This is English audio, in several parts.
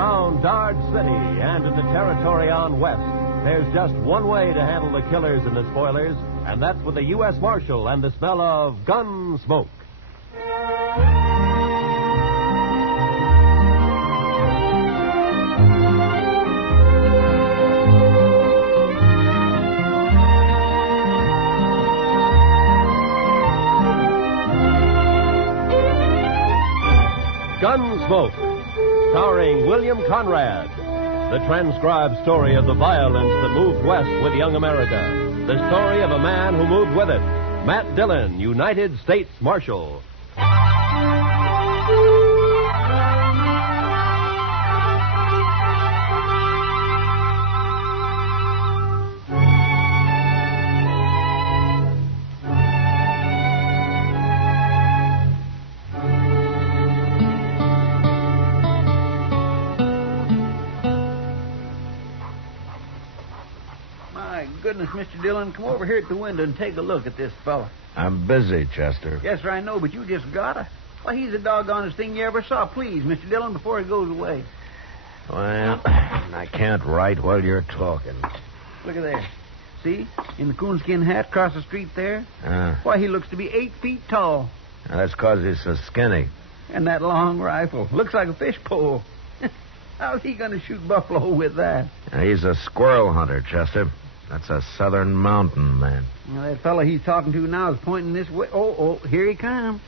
Around Dodge City and in the territory on west, there's just one way to handle the killers and the spoilers, and that's with a U.S. Marshal and the smell of Gunsmoke. Gunsmoke, starring William Conrad. The transcribed story of the violence that moved west with young America. The story of a man who moved with it. Matt Dillon, United States Marshal. Goodness, Mr. Dillon, come over here at the window and take a look at this fella. I'm busy, Chester. Yes, sir, I know, but you just gotta. Why, he's the doggonest thing you ever saw. Please, Mr. Dillon, before he goes away. Well, I can't write while you're talking. Look at there. See? In the coonskin hat across the street there? Why, he looks to be 8 feet tall. That's because he's so skinny. And that long rifle. Looks like a fish pole. How's he going to shoot buffalo with that? He's a squirrel hunter, Chester. That's a southern mountain man. Well, that fellow he's talking to now is pointing this way. Oh, here he comes.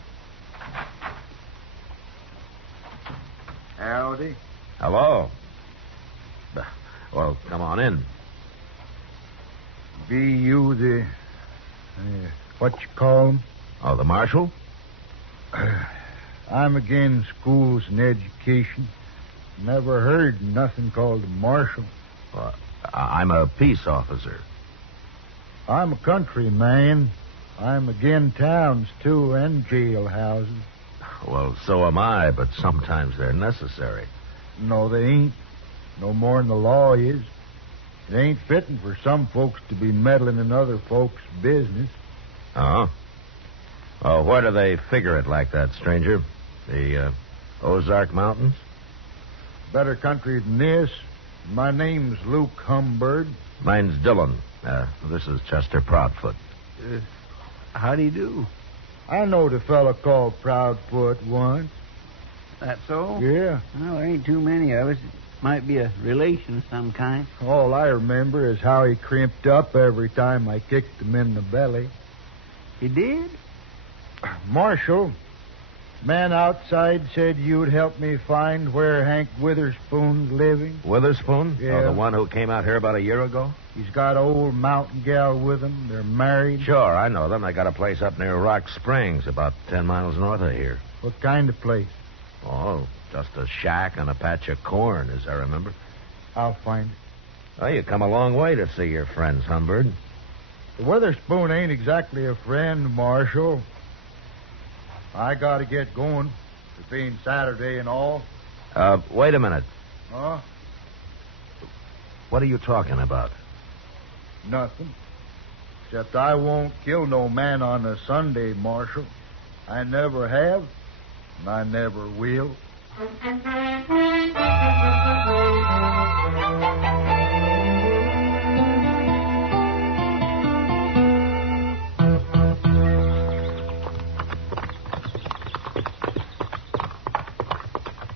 Howdy. Hello. Well, come on in. Be you the... what you call 'em? Oh, the marshal? I'm again schools and education. Never heard nothing called a marshal. Well, I'm a peace officer. I'm a country man. I'm again towns, too, and jailhouses. Well, so am I, but sometimes they're necessary. No, they ain't. No more'n the law is. It ain't fitting for some folks to be meddling in other folks' business. Oh? Well, where do they figure it like that, stranger? The Ozark Mountains? Better country than this. My name's Luke Humbird. Mine's Dillon. This is Chester Proudfoot. How do you do? I knowed a fella called Proudfoot once. That so? Yeah. Well, there ain't too many of us. It might be a relation of some kind. All I remember is how he crimped up every time I kicked him in the belly. He did? Marshal, man outside said you'd help me find where Hank Witherspoon's living. Witherspoon? Yeah. Oh, the one who came out here about a year ago? He's got an old mountain gal with him. They're married. Sure, I know them. They got a place up near Rock Springs, about 10 miles north of here. What kind of place? Oh, just a shack and a patch of corn, as I remember. I'll find it. Well, you come a long way to see your friends, Humbird. The Witherspoon ain't exactly a friend, Marshal. I gotta get going. It being Saturday and all. Wait a minute. Huh? What are you talking about? Nothing. Except I won't kill no man on a Sunday, Marshal. I never have, and I never will.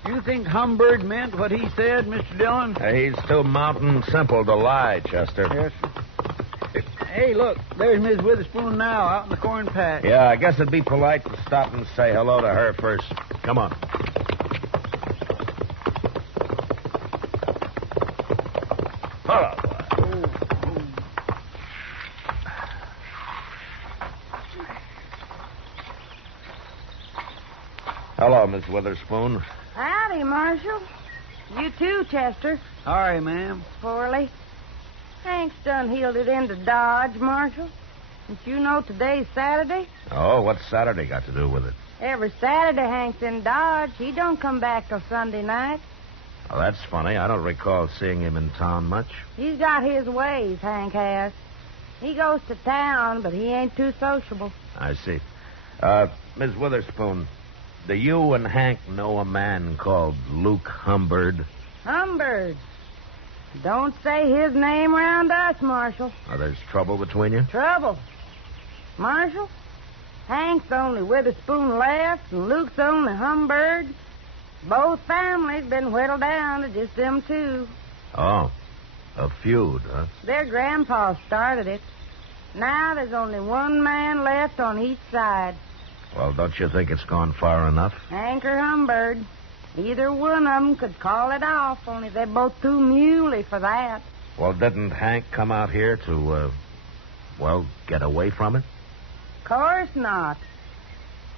You think Humbird meant what he said, Mr. Dillon? He's too mountain simple to lie, Chester. Yes, sir. Hey, look, there's Miss Witherspoon now, out in the corn patch. Yeah, I guess it'd be polite to stop and say hello to her first. Come on. Hello, boy. Hello, Miss Witherspoon. Howdy, Marshal. You too, Chester. Sorry, ma'am. Poorly. Hank's done heeled it into Dodge, Marshal. Don't you know today's Saturday? Oh, what's Saturday got to do with it? Every Saturday Hank's in Dodge. He don't come back till Sunday night. Oh, that's funny. I don't recall seeing him in town much. He's got his ways, Hank has. He goes to town, but he ain't too sociable. I see. Miss Witherspoon, do you and Hank know a man called Luke Humbird? Humbird. Don't say his name around us, Marshal. Oh, there's trouble between you? Trouble. Marshal, Hank's the only Witherspoon left, and Luke's the only Humbird. Both families been whittled down to just them two. Oh, a feud, huh? Their grandpa started it. Now there's only one man left on each side. Well, don't you think it's gone far enough? Hank or Humbird. Either one of them could call it off, only they're both too muley for that. Well, didn't Hank come out here to, get away from it? Course not.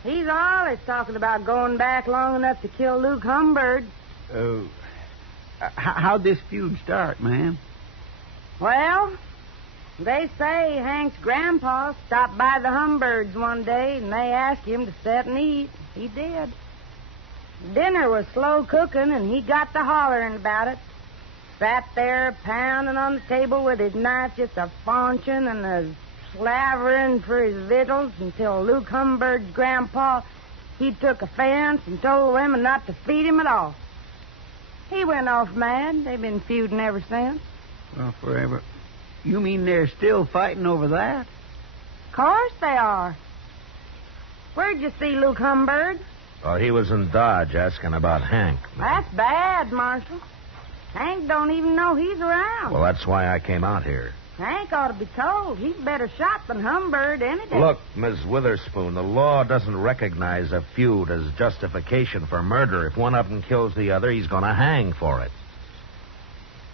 He's always talking about going back long enough to kill Luke Humbird. How'd this feud start, ma'am? Well, they say Hank's grandpa stopped by the Humbirds one day, and they asked him to sit and eat. He did. Dinner was slow cooking, and he got to hollering about it. Sat there pounding on the table with his knife just a-faunching and slavering for his victuals until Luke Humbird's grandpa, he took offense and told the women not to feed him at all. He went off mad. They've been feuding ever since. Well, forever. You mean they're still fighting over that? Course they are. Where'd you see Luke Humbird? Oh, he was in Dodge asking about Hank. That's bad, Marshal. Hank don't even know he's around. Well, that's why I came out here. Hank ought to be told. He's better shot than Humbird any day. Look, Miss Witherspoon, the law doesn't recognize a feud as justification for murder. If one of them kills the other, he's going to hang for it.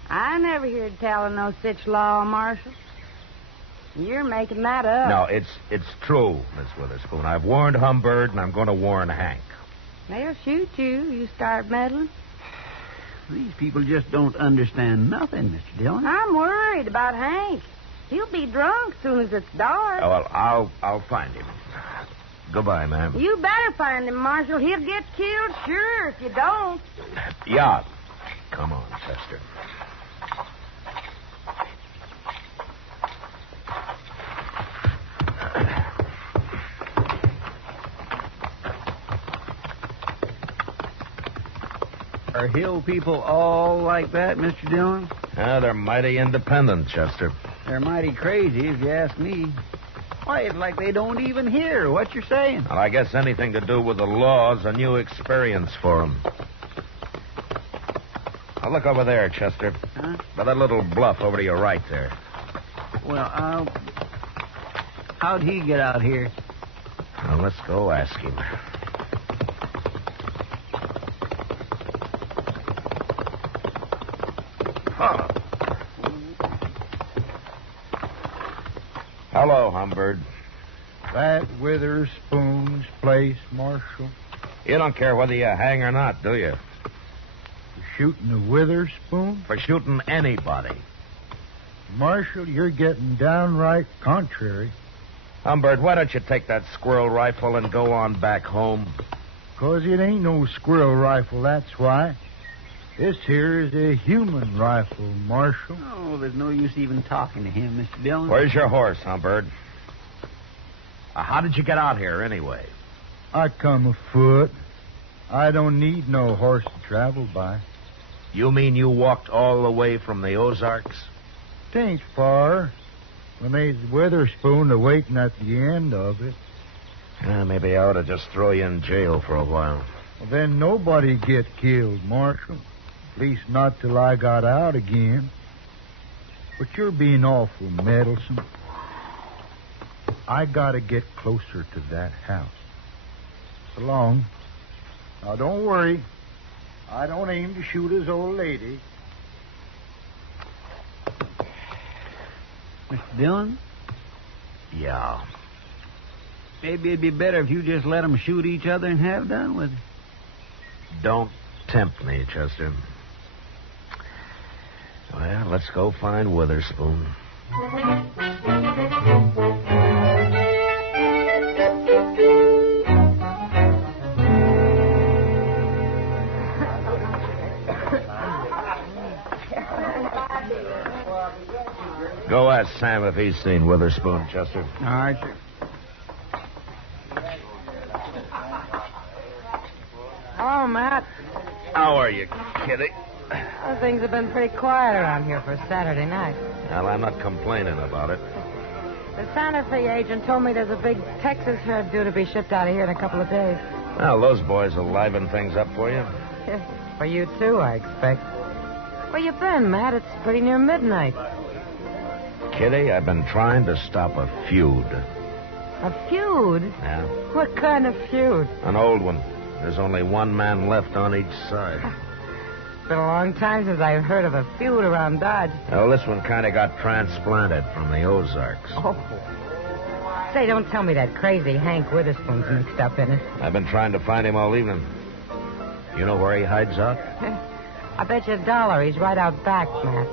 I never heard tell of no such law, Marshal. You're making that up. No, it's true, Miss Witherspoon. I've warned Humbird, and I'm going to warn Hank. They'll shoot you start meddling. These people just don't understand nothing, Mr. Dillon. I'm worried about Hank. He'll be drunk soon as it's dark. Oh, well, I'll find him. Goodbye, ma'am. You better find him, Marshal. He'll get killed, sure, if you don't. Yeah. Come on, Chester. Are hill people all like that, Mr. Dillon? Yeah, they're mighty independent, Chester. They're mighty crazy, if you ask me. Why, it's like they don't even hear what you're saying. Well, I guess anything to do with the law's a new experience for them. Now, look over there, Chester. Huh? By that little bluff over to your right there. Well, how'd he get out here? Well, let's go ask him. Oh. Hello, Humbird. That Witherspoon's place, Marshal? You don't care whether you hang or not, do you? For shooting a Witherspoon? For shooting anybody. Marshal, you're getting downright contrary. Humbird, why don't you take that squirrel rifle and go on back home? 'Cause it ain't no squirrel rifle, that's why. This here is a human rifle, Marshal. Oh, there's no use even talking to him, Mr. Dillon. Where's your horse, Humbird? How did you get out here, anyway? I come afoot. I don't need no horse to travel by. You mean you walked all the way from the Ozarks? 'Tain't far. When they's Witherspoon a-waiting at the end of it. Maybe I ought to just throw you in jail for a while. Well, then nobody get killed, Marshal. At least not till I got out again. But you're being awful meddlesome. I gotta get closer to that house. So long. Now, don't worry. I don't aim to shoot his old lady. Mr. Dillon? Yeah. Maybe it'd be better if you just let them shoot each other and have done with it. Don't tempt me, Chester. Well, let's go find Witherspoon. Go ask Sam if he's seen Witherspoon, Chester. All right, sir. Oh, Matt. How are you, kitty? Well, things have been pretty quiet around here for Saturday night. Well, I'm not complaining about it. The Santa Fe agent told me there's a big Texas herd due to be shipped out of here in a couple of days. Well, those boys will liven things up for you. For you, too, I expect. Where you been, Matt? It's pretty near midnight. Kitty, I've been trying to stop a feud. A feud? Yeah? What kind of feud? An old one. There's only one man left on each side. It's been a long time since I've heard of a feud around Dodge. Well, this one kind of got transplanted from the Ozarks. Oh. Say, don't tell me that crazy Hank Witherspoon's mixed up in it. I've been trying to find him all evening. You know where he hides out? I bet you $1 he's right out back, Matt.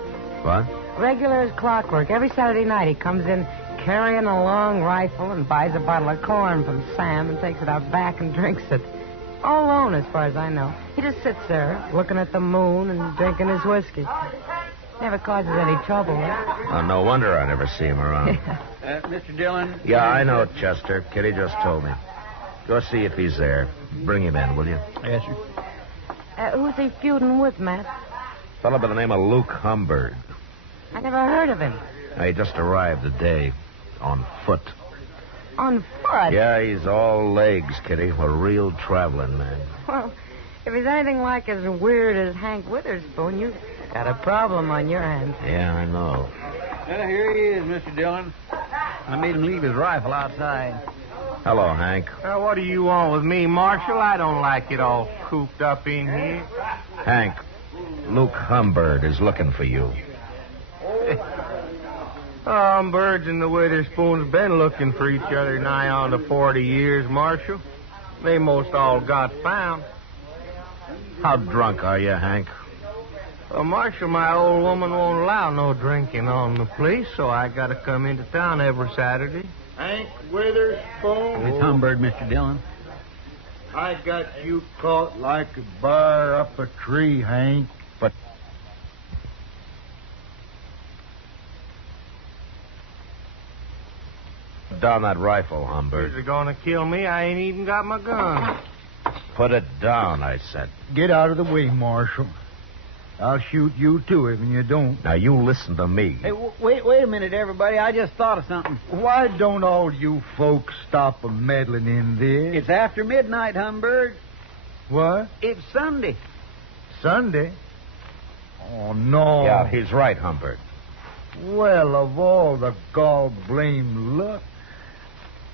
What? Regular as clockwork. Every Saturday night he comes in carrying a long rifle and buys a bottle of corn from Sam and takes it out back and drinks it. All alone, as far as I know. He just sits there, looking at the moon and drinking his whiskey. Never causes any trouble. Oh, no wonder I never see him around. Mr. Dillon? Yeah, I know, Chester. Kitty just told me. Go see if he's there. Bring him in, will you? Yes, sir. Who's he feuding with, Matt? A fellow by the name of Luke Humbird. I never heard of him. He just arrived today. On foot. On foot? Yeah, he's all legs, Kitty. A real traveling man. Well, if he's anything like as weird as Hank Witherspoon, you've got a problem on your hands. Yeah, I know. Well, here he is, Mr. Dillon. I made him leave his rifle outside. Hello, Hank. What do you want with me, Marshal? I don't like it all cooped up in here. Hank, Luke Humbird is looking for you. Birds and the Witherspoons been looking for each other nigh on to 40 years, Marshal. They most all got found. How drunk are you, Hank? Well, Marshal, my old woman won't allow no drinking on the place, so I gotta come into town every Saturday. Hank Witherspoon. It's Humbird, Mr. Dillon. I got you caught like a bear up a tree, Hank. But down that rifle, Humbird. If they're gonna kill me, I ain't even got my gun. Put it down, I said. Get out of the way, Marshal. I'll shoot you, too, if you don't. Now, you listen to me. Hey, wait a minute, everybody. I just thought of something. Why don't all you folks stop meddling in this? It's after midnight, Humbird. What? It's Sunday. Sunday? Oh, no. Yeah, he's right, Humbird. Well, of all the gall-blamed luck.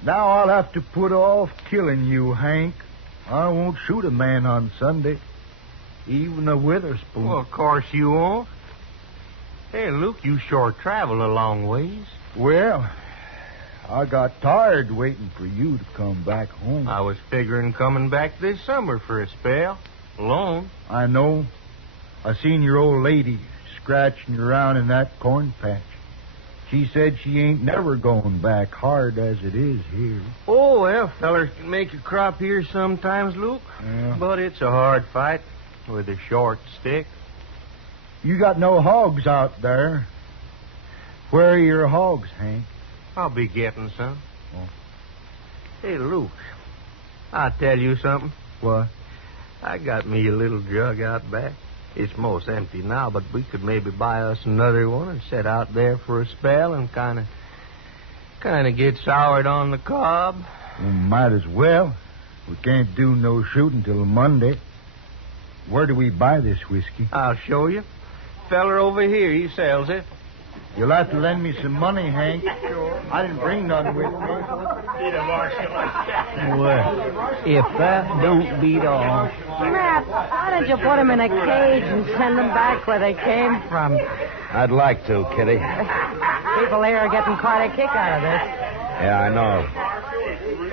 Now I'll have to put off killing you, Hank. I won't shoot a man on Sunday. Even a Witherspoon. Well, of course you won't. Hey, Luke, you sure travel a long ways. Well, I got tired waiting for you to come back home. I was figuring coming back this summer for a spell. Alone. I know. I seen your old lady scratching around in that corn patch. She said she ain't never going back, hard as it is here. Oh, well, fellers can make a crop here sometimes, Luke. Yeah. But it's a hard fight with a short stick. You got no hogs out there. Where are your hogs, Hank? I'll be getting some. Oh. Hey, Luke, I'll tell you something. What? I got me a little jug out back. It's most empty now, but we could maybe buy us another one and set out there for a spell and kind of get soured on the cob. Well, might as well. We can't do no shooting till Monday. Where do we buy this whiskey? I'll show you. Feller over here, he sells it. You'll have to lend me some money, Hank. Sure. I didn't bring none with me. Well, if that don't beat all. Matt, why don't you put them in a cage and send them back where they came from? I'd like to, Kitty. People here are getting quite a kick out of this. Yeah, I know.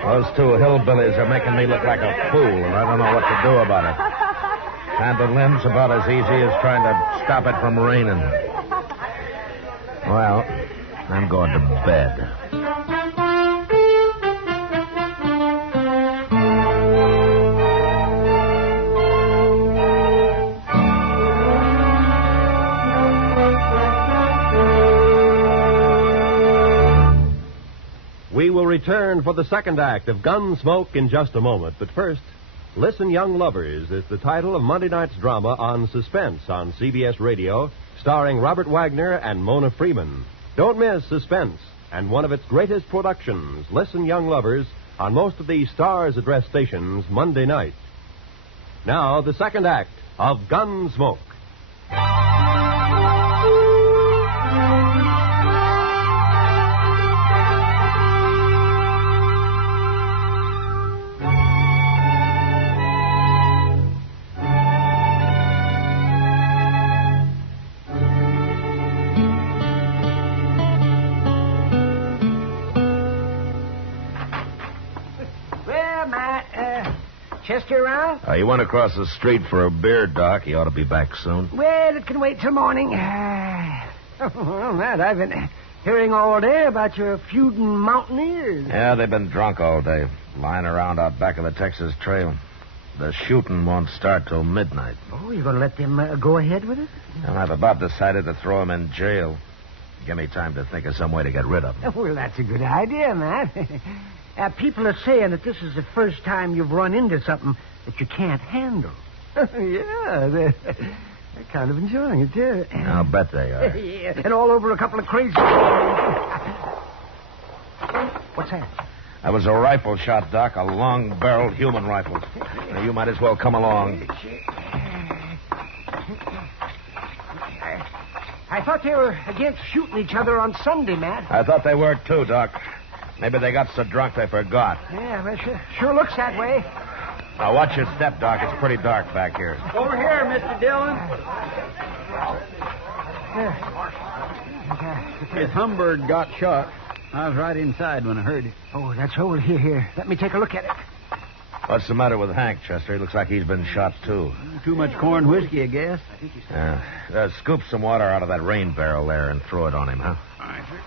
Those two hillbillies are making me look like a fool, and I don't know what to do about it. Handling's about as easy as trying to stop it from raining. Well, I'm going to bed. We will return for the second act of Gunsmoke in just a moment. But first, Listen, Young Lovers is the title of Monday night's drama on Suspense on CBS Radio, starring Robert Wagner and Mona Freeman. Don't miss Suspense and one of its greatest productions, Listen, Young Lovers, on most of the Stars Address stations Monday night. Now, the second act of Gunsmoke. Chester around? You went across the street for a beer, Doc. He ought to be back soon. Well, it can wait till morning. Well, Matt, I've been hearing all day about your feuding mountaineers. Yeah, they've been drunk all day, lying around out back of the Texas Trail. The shooting won't start till midnight. Oh, you're going to let them go ahead with it? And I've about decided to throw him in jail. Give me time to think of some way to get rid of him. Well, that's a good idea, Matt. People are saying that this is the first time you've run into something that you can't handle. Yeah, they're kind of enjoying it, too. I'll bet they are. Yeah, and all over a couple of crazy... What's that? That was a rifle shot, Doc, a long-barreled human rifle. Now, you might as well come along. I thought they were against shooting each other on Sunday, Matt. I thought they were, too, Doc. Maybe they got so drunk they forgot. Yeah, well, sure looks that way. Now, watch your step, Doc. It's pretty dark back here. Over here, Mr. Dillon. Miss Humbird got shot. I was right inside when I heard it. Oh, that's over here. Let me take a look at it. What's the matter with Hank, Chester? He looks like he's been shot, too. Too much corn whiskey, I guess. Scoop some water out of that rain barrel there and throw it on him, huh? All right, sir.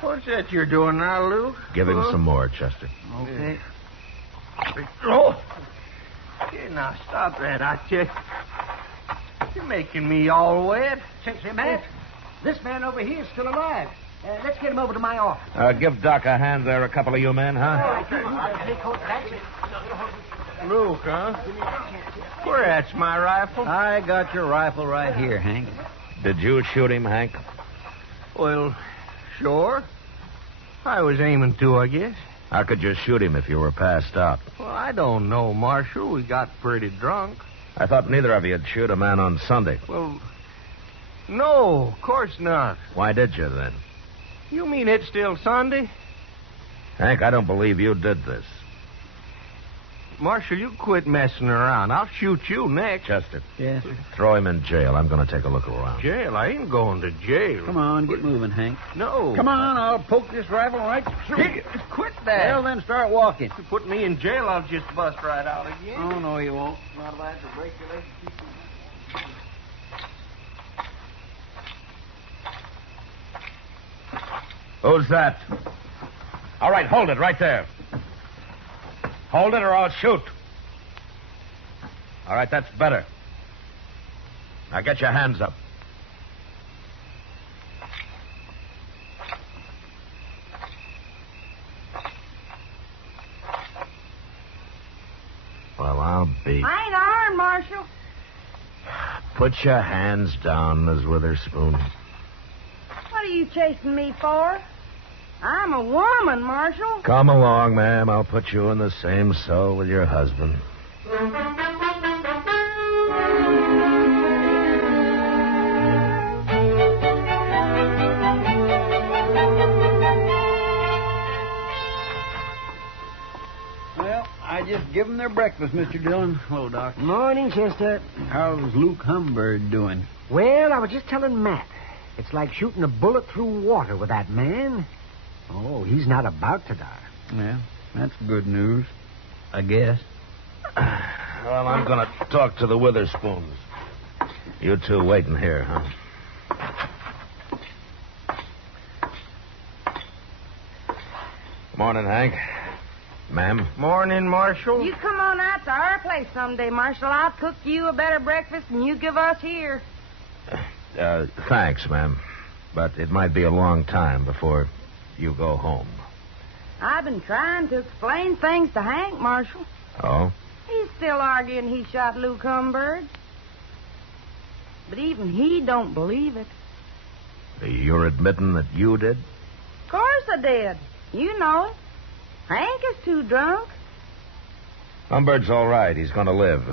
What's that you're doing now, Luke? Give him some more, Chester. Okay. Oh! Here, now, stop that. You're making me all wet. Say, Matt, this man over here is still alive. Let's get him over to my office. Give Doc a hand there, a couple of you men, huh? Luke, huh? Where that's my rifle? I got your rifle right here, Hank. Did you shoot him, Hank? Well, sure. I was aiming to, I guess. How could you shoot him if you were passed out? Well, I don't know, Marshal. We got pretty drunk. I thought neither of you'd shoot a man on Sunday. Well, no, of course not. Why did you, then? You mean it's still Sunday? Hank, I don't believe you did this. Marshal, you quit messing around. I'll shoot you next. Chester. Yes, sir. Throw him in jail. I'm going to take a look around. Jail? I ain't going to jail. Come on, get moving, Hank. No. Come on, I'll poke this rifle right through you. Quit that. Well, then start walking. If you put me in jail, I'll just bust right out again. Oh, no, you won't. Not if I have to break your leg to keep you. Who's that? All right, hold it right there. Hold it or I'll shoot. All right, that's better. Now get your hands up. Well, I'll be... I ain't armed, Marshal. Put your hands down, Miss Witherspoon. What are you chasing me for? I'm a woman, Marshal. Come along, ma'am. I'll put you in the same cell with your husband. Well, I just give them their breakfast, Mr. Dillon. Hello, Doc. Morning, Chester. How's Luke Humbird doing? Well, I was just telling Matt. It's like shooting a bullet through water with that man. Oh, he's not about to die. Yeah, that's good news, I guess. Well, I'm going to talk to the Witherspoons. You two waiting here, huh? Morning, Hank. Ma'am. Morning, Marshal. You come on out to our place someday, Marshal. I'll cook you a better breakfast than you give us here. Thanks, ma'am. But it might be a long time before you go home. I've been trying to explain things to Hank, Marshal. Oh? He's still arguing he shot Luke Humbird. But even he don't believe it. You're admitting that you did? Of course I did. You know it. Hank is too drunk. Humbird's all right. He's going to live.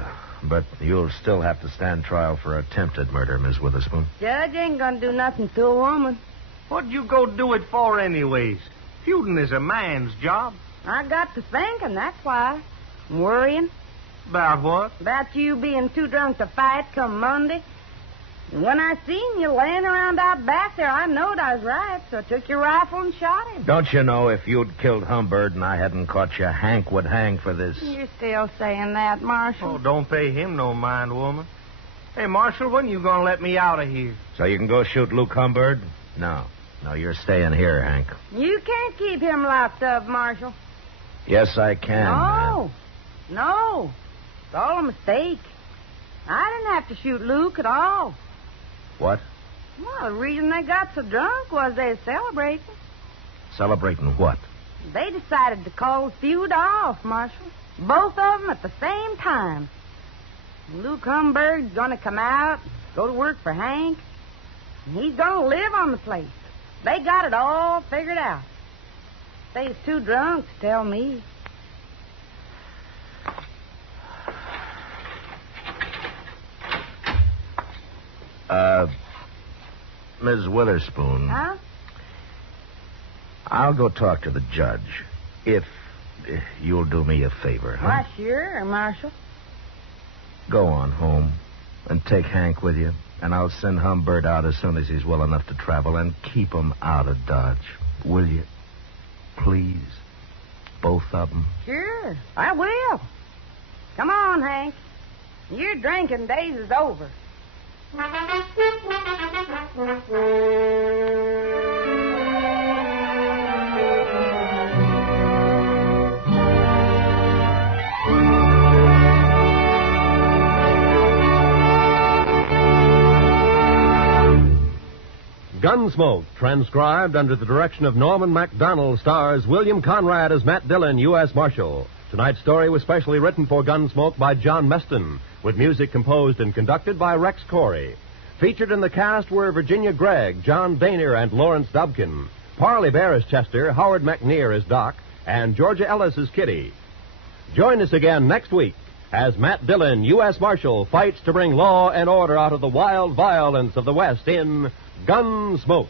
But you'll still have to stand trial for attempted murder, Miss Witherspoon. Judge ain't gonna do nothing to a woman. What'd you go do it for anyways? Feuding is a man's job. I got to thinking, that's why. Worrying About what? about you being too drunk to fight come Monday. And when I seen you laying around out back there, I knowed I was right, so I took your rifle and shot him. Don't you know if you'd killed Humbird and I hadn't caught you, Hank would hang for this? You're still saying that, Marshal. Oh, don't pay him no mind, woman. Hey, Marshal, when you gonna let me out of here? So you can go shoot Luke Humbird? No, you're staying here, Hank. You can't keep him locked up, Marshal. Yes, I can. No. It's all a mistake. I didn't have to shoot Luke at all. What? Well, the reason they got so drunk was they were celebrating. Celebrating what? They decided to call Feud off, Marshal. Both of them at the same time. Luke Humbird's going to come out, go to work for Hank, and he's going to live on the place. They got it all figured out. They's too drunk to tell me. Ms. Witherspoon. Huh? I'll go talk to the judge. If you'll do me a favor, huh? Why, sure, Marshal. Go on home and take Hank with you, and I'll send Humbird out as soon as he's well enough to travel, and keep him out of Dodge. Will you? Please. Both of them. Sure, I will. Come on, Hank. Your drinking days is over. Gunsmoke, transcribed under the direction of Norman Macdonnell, stars William Conrad as Matt Dillon, U.S. Marshal. Tonight's story was specially written for Gunsmoke by John Meston, with music composed and conducted by Rex Corey. Featured in the cast were Virginia Gregg, John Daner, and Lawrence Dobkin. Parley Bear as Chester, Howard McNear as Doc, and Georgia Ellis as Kitty. Join us again next week as Matt Dillon, U.S. Marshal, fights to bring law and order out of the wild violence of the West in Gunsmoke.